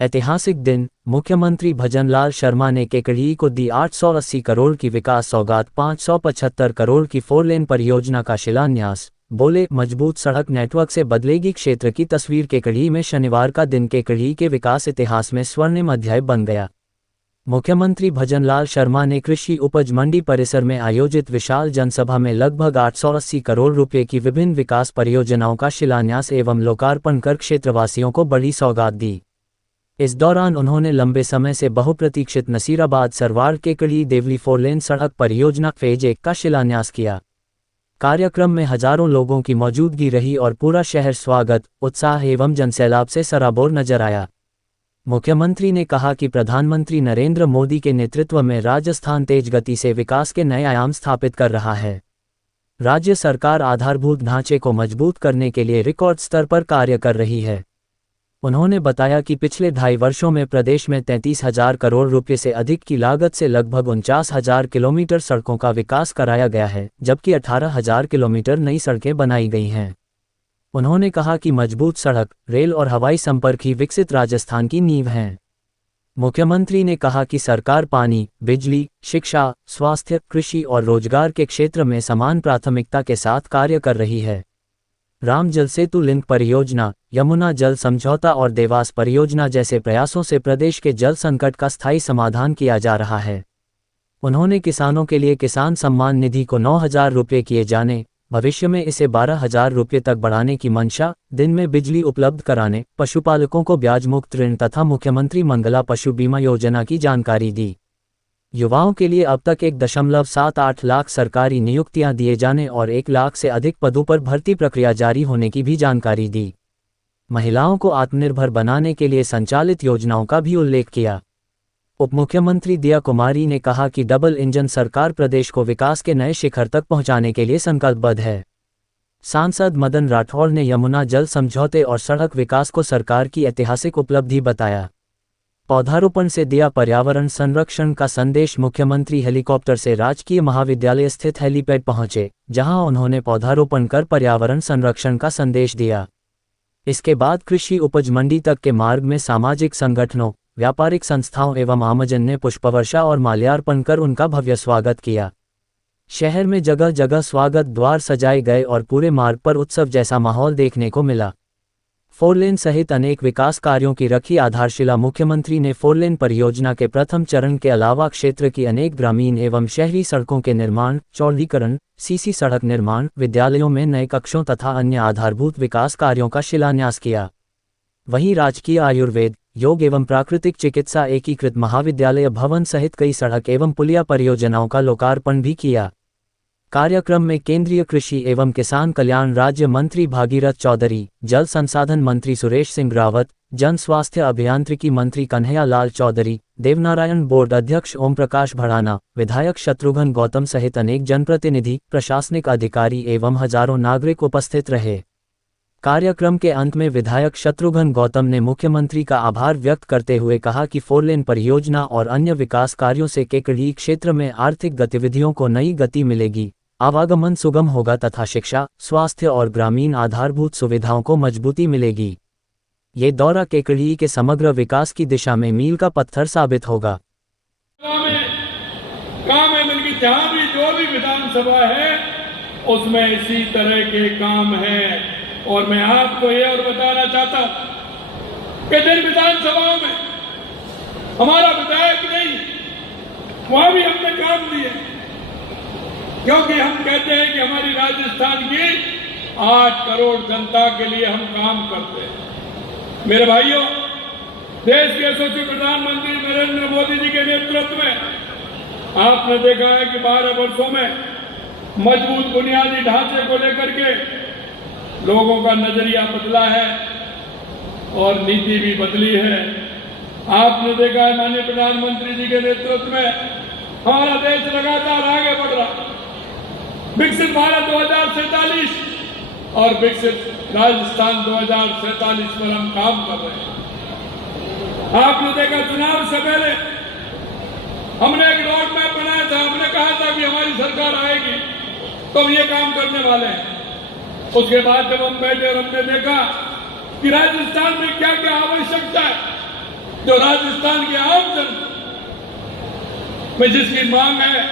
ऐतिहासिक दिन, मुख्यमंत्री भजनलाल शर्मा ने केकड़ी को दी 880 करोड़ की विकास सौगात। 575 करोड़ की 4 लेन परियोजना का शिलान्यास। बोले, मजबूत सड़क नेटवर्क से बदलेगी क्षेत्र की तस्वीर। केकड़ी में शनिवार का दिन केकड़ी के विकास इतिहास में स्वर्णिम अध्याय बन गया। मुख्यमंत्री भजनलाल शर्मा ने कृषि उपज मंडी परिसर में आयोजित विशाल जनसभा में लगभग 880 करोड़ रुपए की विभिन्न विकास परियोजनाओं का शिलान्यास एवं लोकार्पण कर क्षेत्रवासियों को बड़ी सौगात दी। इस दौरान उन्होंने लंबे समय से बहुप्रतीक्षित नसीराबाद सरवाड़ केकड़ी देवली 4 लेन सड़क परियोजना फेज 1 का शिलान्यास किया। कार्यक्रम में हजारों लोगों की मौजूदगी रही और पूरा शहर स्वागत, उत्साह एवं जनसैलाब से सराबोर नजर आया। मुख्यमंत्री ने कहा कि प्रधानमंत्री नरेंद्र मोदी के नेतृत्व में राजस्थान तेज गति से विकास के नए आयाम स्थापित कर रहा है। राज्य सरकार आधारभूत ढांचे को मजबूत करने के लिए रिकॉर्ड स्तर पर कार्य कर रही है। उन्होंने बताया कि पिछले 2.5 वर्षों में प्रदेश में 33,000 करोड़ रुपए से अधिक की लागत से लगभग 49,000 किलोमीटर सड़कों का विकास कराया गया है, जबकि 18,000 किलोमीटर नई सड़कें बनाई गई हैं। उन्होंने कहा कि मजबूत सड़क, रेल और हवाई संपर्क ही विकसित राजस्थान की नींव हैं। मुख्यमंत्री ने कहा कि सरकार पानी, बिजली, शिक्षा, स्वास्थ्य, कृषि और रोजगार के क्षेत्र में समान प्राथमिकता के साथ कार्य कर रही है। राम जल सेतु लिंक परियोजना, यमुना जल समझौता और देवास परियोजना जैसे प्रयासों से प्रदेश के जल संकट का स्थायी समाधान किया जा रहा है। उन्होंने किसानों के लिए किसान सम्मान निधि को 9,000 रुपये किए जाने, भविष्य में इसे 12,000 रुपये तक बढ़ाने की मंशा, दिन में बिजली उपलब्ध कराने, पशुपालकों को ब्याज मुक्त ऋण तथा मुख्यमंत्री मंगला पशु बीमा योजना की जानकारी दी। युवाओं के लिए अब तक 1.78 लाख सरकारी नियुक्तियां दिए जाने और 1 लाख से अधिक पदों पर भर्ती प्रक्रिया जारी होने की भी जानकारी दी। महिलाओं को आत्मनिर्भर बनाने के लिए संचालित योजनाओं का भी उल्लेख किया। उप मुख्यमंत्री दिया कुमारी ने कहा कि डबल इंजन सरकार प्रदेश को विकास के नए शिखर तक पहुंचाने के लिए संकल्पबद्ध है। सांसद मदन राठौड़ ने यमुना जल समझौते और सड़क विकास को सरकार की ऐतिहासिक उपलब्धि बताया। पौधारोपण से दिया पर्यावरण संरक्षण का संदेश। मुख्यमंत्री हेलीकॉप्टर से राजकीय महाविद्यालय स्थित हेलीपैड पहुंचे, जहां उन्होंने पौधारोपण कर पर्यावरण संरक्षण का संदेश दिया। इसके बाद कृषि उपज मंडी तक के मार्ग में सामाजिक संगठनों, व्यापारिक संस्थाओं एवं आमजन ने पुष्पवर्षा और माल्यार्पण कर उनका भव्य स्वागत किया। शहर में जगह जगह स्वागत द्वार सजाए गए और पूरे मार्ग पर उत्सव जैसा माहौल देखने को मिला। 4 लेन सहित अनेक विकास कार्यों की रखी आधारशिला। मुख्यमंत्री ने 4 लेन परियोजना के प्रथम चरण के अलावा क्षेत्र की अनेक ग्रामीण एवं शहरी सड़कों के निर्माण, चौड़ीकरण, सीसी सड़क निर्माण, विद्यालयों में नए कक्षों तथा अन्य आधारभूत विकास कार्यों का शिलान्यास किया। वहीं राजकीय आयुर्वेद, योग एवं प्राकृतिक चिकित्सा एकीकृत महाविद्यालय भवन सहित कई सड़क एवं पुलिया परियोजनाओं का लोकार्पण भी किया। कार्यक्रम में केंद्रीय कृषि एवं किसान कल्याण राज्य मंत्री भागीरथ चौधरी, जल संसाधन मंत्री सुरेश सिंह रावत, जन स्वास्थ्य अभियांत्रिकी मंत्री कन्हैया लाल चौधरी, देवनारायण बोर्ड अध्यक्ष ओम प्रकाश भड़ाना, विधायक शत्रुघ्न गौतम सहित अनेक जनप्रतिनिधि, प्रशासनिक अधिकारी एवं हजारों नागरिक उपस्थित रहे। कार्यक्रम के अंत में विधायक शत्रुघ्न गौतम ने मुख्यमंत्री का आभार व्यक्त करते हुए कहा कि 4 लेन परियोजना और अन्य विकास कार्यों से केकड़ी क्षेत्र में आर्थिक गतिविधियों को नई गति मिलेगी, आवागमन सुगम होगा तथा शिक्षा, स्वास्थ्य और ग्रामीण आधारभूत सुविधाओं को मजबूती मिलेगी। ये दौरा केकड़ी के समग्र विकास की दिशा में मील का पत्थर साबित होगा। काम है जहाँ भी जो भी विधानसभा है उसमें इसी तरह के काम है। और मैं आपको ये और बताना चाहता हूं कि जिन विधानसभाओं में हमारा विधायक नहीं, वहां भी हमने काम दिए, क्योंकि हम कहते हैं कि हमारी राजस्थान की 8 करोड़ जनता के लिए हम काम करते हैं। मेरे भाइयों, देश के यशस्वी प्रधानमंत्री नरेंद्र मोदी जी के नेतृत्व में आपने देखा है कि 12 वर्षों में मजबूत बुनियादी ढांचे को लेकर के लोगों का नजरिया बदला है और नीति भी बदली है। आपने देखा है माननीय प्रधानमंत्री जी के नेतृत्व में हमारा देश लगातार आगे बढ़ रहा है। विकसित भारत 2047 और विकसित राजस्थान 2047 पर हम काम कर रहे हैं। आपने देखा चुनाव से पहले हमने एक रोड मैप बनाया था। हमने कहा था कि हमारी सरकार आएगी तो हम ये काम करने वाले हैं। उसके बाद जब हम बैठे और हमने देखा कि राजस्थान में क्या क्या आवश्यकता है, जो राजस्थान के आम जन में जिसकी मांग है,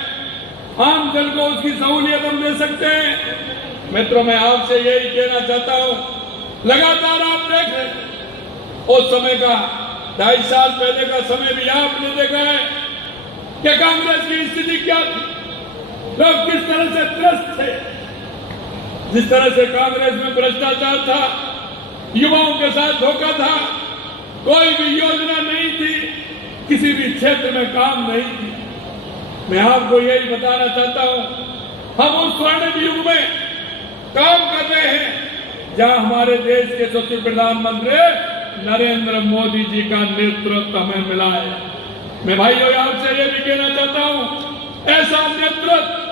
आम जन को उसकी सहूलियत हम दे सकते हैं। मित्रों, मैं आपसे यही कहना चाहता हूं, लगातार आप देख रहे उस समय का 2.5 साल पहले का समय भी आपने देखा है कि कांग्रेस की स्थिति क्या थी, लोग किस तरह से त्रस्त थे। जिस तरह से कांग्रेस में भ्रष्टाचार था, युवाओं के साथ धोखा था, कोई भी योजना नहीं थी, किसी भी क्षेत्र में काम नहीं थी। मैं आपको यही बताना चाहता हूं, हम उस स्वर्णिम युग में काम कर रहे हैं जहां हमारे देश के यशस्वी प्रधानमंत्री नरेंद्र मोदी जी का नेतृत्व हमें मिला है। मैं भाइयों आपसे यह भी कहना चाहता हूं, ऐसा नेतृत्व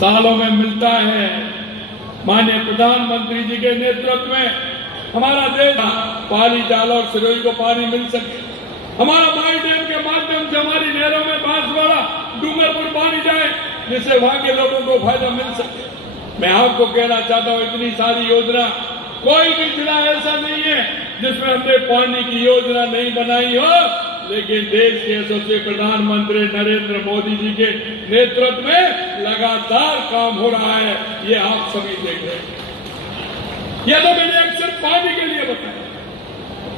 सालों में मिलता है। माननीय प्रधानमंत्री जी के नेतृत्व में हमारा देश पानी डाल और सिरोही को पानी मिल सके, हमारा माई डैम के माध्यम से हमारी नहरों में बांसवाड़ा डूंगरपुर पानी जाए, जिससे वहां के लोगों को फायदा मिल सके। मैं आपको कहना चाहता हूं, इतनी सारी योजना, कोई भी जिला ऐसा नहीं है जिसमें हमने पानी की योजना नहीं बनाई हो, लेकिन देश के यशस्वी प्रधानमंत्री नरेंद्र मोदी जी के नेतृत्व में लगातार काम हो रहा है। ये आप सभी देख रहे हैं। यह तो मैंने अक्सर पानी के लिए बताया।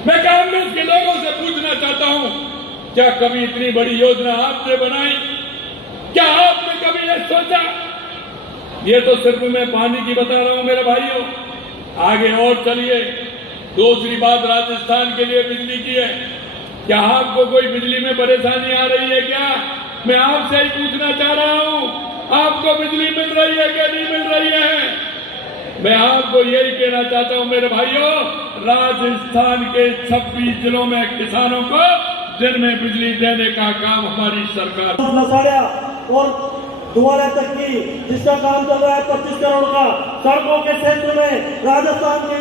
मैं कांग्रेस के लोगों से पूछना चाहता हूं, क्या कभी इतनी बड़ी योजना आपने बनाई? क्या आपने कभी यह सोचा? ये तो सिर्फ मैं पानी की बता रहा हूं मेरे भाइयों। आगे और चलिए, दूसरी बात राजस्थान के लिए बिजली की है। क्या आपको कोई बिजली में परेशानी आ रही है क्या? मैं आपसे ही पूछना चाह रहा हूं, आपको बिजली मिल रही है क्या नहीं मिल रही है? मैं आपको यही कहना चाहता हूं मेरे भाइयों, राजस्थान के 26 जिलों में किसानों को दिन में बिजली देने का काम हमारी सरकार नसाड़िया और दुआरा तक की जिसका काम चल रहा है 25 करोड़ का, सड़कों के क्षेत्र में राजस्थान के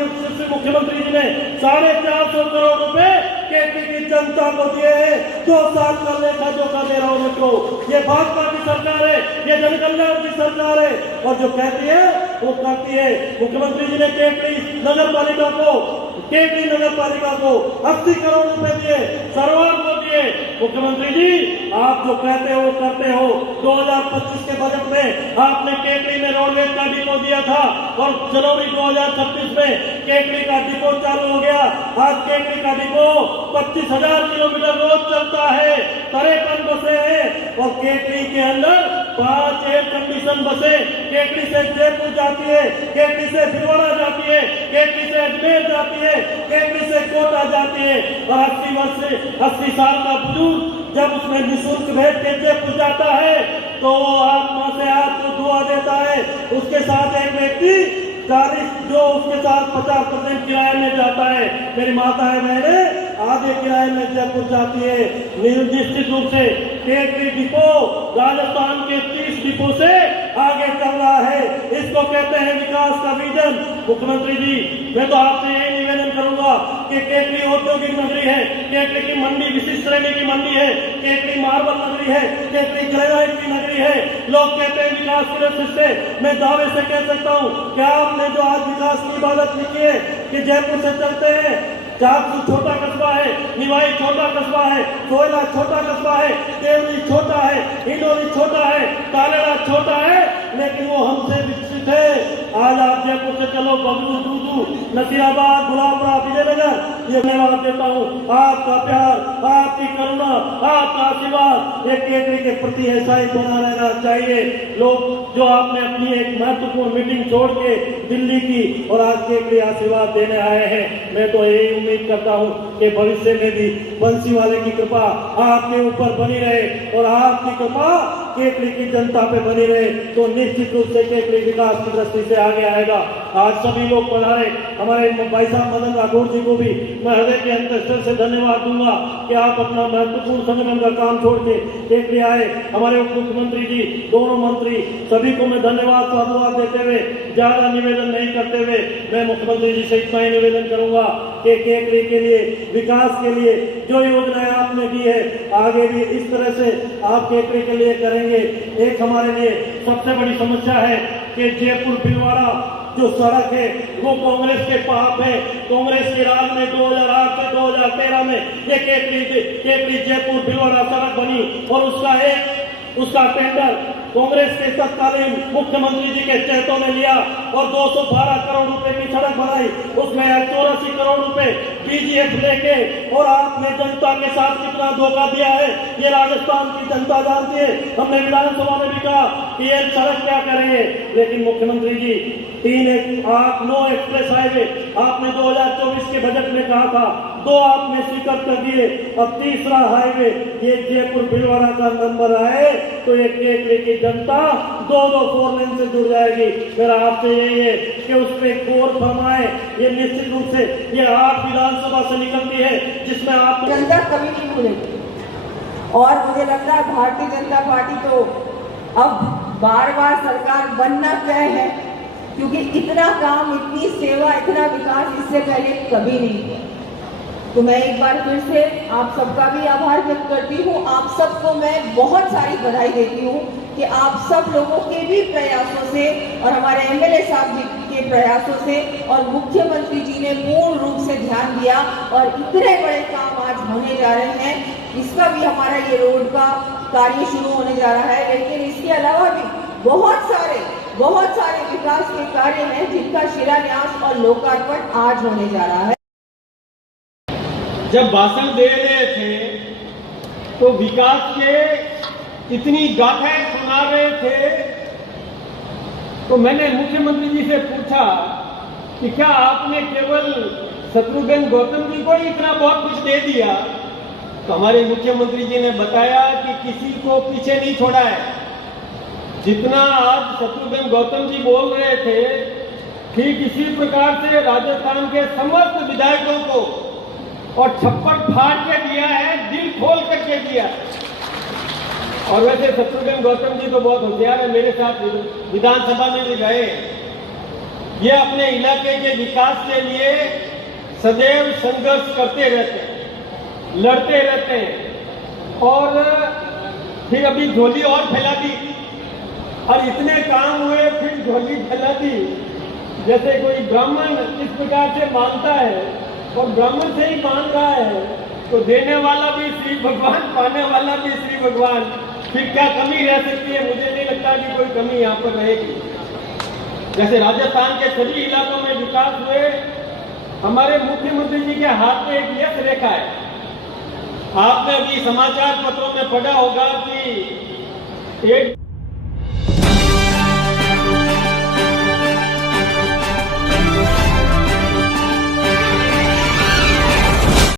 मुख्यमंत्री जी ने 450 करोड़ रुपए केंद्र की जनता को दिए हैं। 2 साल का लेखा जोखा दे रहा हूं मित्रों। ये भाजपा की सरकार है, ये जनकल्याण की सरकार है, और जो कहती है वो करती है। मुख्यमंत्री जी ने केकड़ी नगर पालिका को 80 करोड़ रुपए दिए, सरवार को दिए। मुख्यमंत्री जी, आप जो कहते हो करते हो। 2025 के बजट में आपने केकड़ी में रोडवेज का डिपो दिया था, और जनवरी 2026 में केकड़ी का डिपो चालू हो गया। आज केकड़ी का डिपो 25,000 किलोमीटर रोज चलता है, 53 बसें हैं, और केकड़ी के अंदर 5 एयर कंडीशन बसें केकड़ी से जयपुर जाती है, केकड़ी से भिलवाड़ा जाती है, केकड़ी से अजमेर जाती है, केकड़ी से कोटा जाती है। और 80 साल का बुजुर्ग जब उसमें निःशुल्क भेज के जयपुर जाता है तो आत्मा से आपको दुआ देता है। उसके साथ एक व्यक्ति 40 जो उसके साथ 50% किराए में जाता है। मेरी माता है, बहने आधे किराए में जयपुर जाती है। निश्चित रूप से केकड़ी डिपो राजस्थान के 30 डिपो से आगे चल रहा है। इसको कहते हैं विकास का विजन। मुख्यमंत्री जी, मैं तो आपसे यही निवेदन करूंगा कि केकड़ी औद्योगिक नगरी है, केकड़ी की मंडी विशिष्ट श्रेणी की मंडी है, केकड़ी मार्बल नगरी है, केकड़ी ग्रेनाइट की नगरी है। लोग कहते हैं विकास की दृष्टि से, मैं दावे से कह सकता हूं कि आपने जो आज विकास की इबादत लिखी है कि जयपुर से चलते हैं, जागपुर छोटा कस्बा है, निवाई छोटा कस्बा है, कोयला छोटा कस्बा है, देवरी छोटा है, इंडोरी छोटा है, तालेड़ा छोटा है, लेकिन वो हमसे विकसित है। आज आप जयपुर से चलो बबलू, दूदू, नसीराबाद, गुलाबरा, विजयनगर, ये धन्यवाद देता हूँ। आपका प्यार, आपकी करुणा, आपका आशीर्वाद एक केकड़ी के प्रति ऐसा ही बना रहना चाहिए। लोग जो आपने अपनी एक महत्वपूर्ण मीटिंग छोड़ के दिल्ली की और आज केकड़ी आशीर्वाद देने आए हैं, मैं तो यही उम्मीद करता हूँ कि भविष्य में भी बंसी वाले की कृपा आपके ऊपर बनी रहे और आपकी कृपा केकड़ी की जनता पे बनी रहे, तो निश्चित रूप से केकड़ी विकास की दृष्टि से आगे आएगा। आज सभी लोग पधारे, हमारे भाई साहब मदन राठौर जी को भी मैं हृदय के अंतस्तर से धन्यवाद दूंगा कि आप अपना महत्वपूर्ण संगठन का काम छोड़ के केकड़ी आए। हमारे उप मुख्यमंत्री जी, दोनों मंत्री, सभी को मैं धन्यवाद साधुवाद देते हुए ज्यादा निवेदन नहीं करते हुए मैं मुख्यमंत्री जी से इतना ही निवेदन करूंगा कि केकड़ी के लिए, विकास के लिए जो योजनाएं आपने दी है, आगे भी इस तरह से आप केकड़ी के लिए करेंगे। एक हमारे लिए सबसे बड़ी समस्या है कि जयपुर भिलवाड़ा जो सड़क है वो कांग्रेस के पाप है। कांग्रेस के राज में 2008 से 2013 में ये केकड़ी जयपुर भिलवाड़ा सड़क बनी और उसका टेंडर कांग्रेस के तत्कालीन मुख्यमंत्री जी के चेहतों ने लिया और 212 करोड़ रुपए की सड़क बनाई। उसमें 84 करोड़ रुपए बीजीएफ लेके, और आपने जनता के साथ कितना धोखा दिया है ये राजस्थान की जनता जानती है। हमने विधानसभा में भी कहा कि ये सड़क क्या करेंगे, लेकिन मुख्यमंत्री जी 9 एक्सप्रेस हाईवे आपने 2024 के बजट में कहा था, 2 आपने स्वीकृत कर दिए, अब तीसरा हाईवे ये जयपुर भिलवाड़ा का नंबर आए तो ये केकड़ी की जनता 2 4 लेन से जुड़ जाएगी। मेरा आपसे यही है कि उस पर गौर फरमाए। ये निश्चित रूप से ये 8 विधानसभा से निकलती है जिसमें आप जनता कभी नहीं भूलेगी। और मुझे लगता है भारतीय जनता पार्टी तो अब बार बार सरकार बनना तय है, क्योंकि इतना काम, इतनी सेवा, इतना विकास इससे पहले कभी नहीं हुआ। तो मैं एक बार फिर से आप सबका भी आभार व्यक्त करती हूँ। आप सबको मैं बहुत सारी बधाई देती हूँ कि आप सब लोगों के भी प्रयासों से और हमारे एमएलए साहब जी के प्रयासों से और मुख्यमंत्री जी ने पूर्ण रूप से ध्यान दिया और इतने बड़े काम आज होने जा रहे हैं। इसका भी हमारा ये रोड का कार्य शुरू होने जा रहा है, लेकिन इसके अलावा भी बहुत सारे विकास के कार्य हैं जिनका शिलान्यास और लोकार्पण आज होने जा रहा है। जब भाषण दे रहे थे तो विकास के इतनी गाथाएं सुना रहे थे, तो मैंने मुख्यमंत्री जी से पूछा कि क्या आपने केवल शत्रुघ्न गौतम जी को ही इतना बहुत कुछ दे दिया? तो हमारे मुख्यमंत्री जी ने बताया कि किसी को पीछे नहीं छोड़ा है। जितना आज शत्रुघ्न गौतम जी बोल रहे थे, ठीक इसी प्रकार से राजस्थान के समस्त विधायकों को और छप्पर फाड़ के दिया है, दिल खोल करके दिया। और वैसे शत्रुघ्न गौतम जी तो बहुत होशियार है, मेरे साथ विधानसभा में भी गए। ये अपने इलाके के विकास के लिए सदैव संघर्ष करते रहते हैं, लड़ते रहते हैं, और फिर अभी झोली और फैला दी, और इतने काम हुए फिर झोली फैला दी। जैसे कोई ब्राह्मण इस प्रकार से मांगता है और ब्राह्मण से ही मांग रहा है, तो देने वाला भी श्री भगवान, पाने वाला भी श्री भगवान, फिर क्या कमी रह सकती है? मुझे नहीं लगता कि कोई कमी यहाँ पर रहेगी। जैसे राजस्थान के सभी इलाकों में विकास हुए, हमारे मुख्यमंत्री जी के हाथ में एक यश रेखा है। आपने अभी समाचार पत्रों में पढ़ा होगा कि एक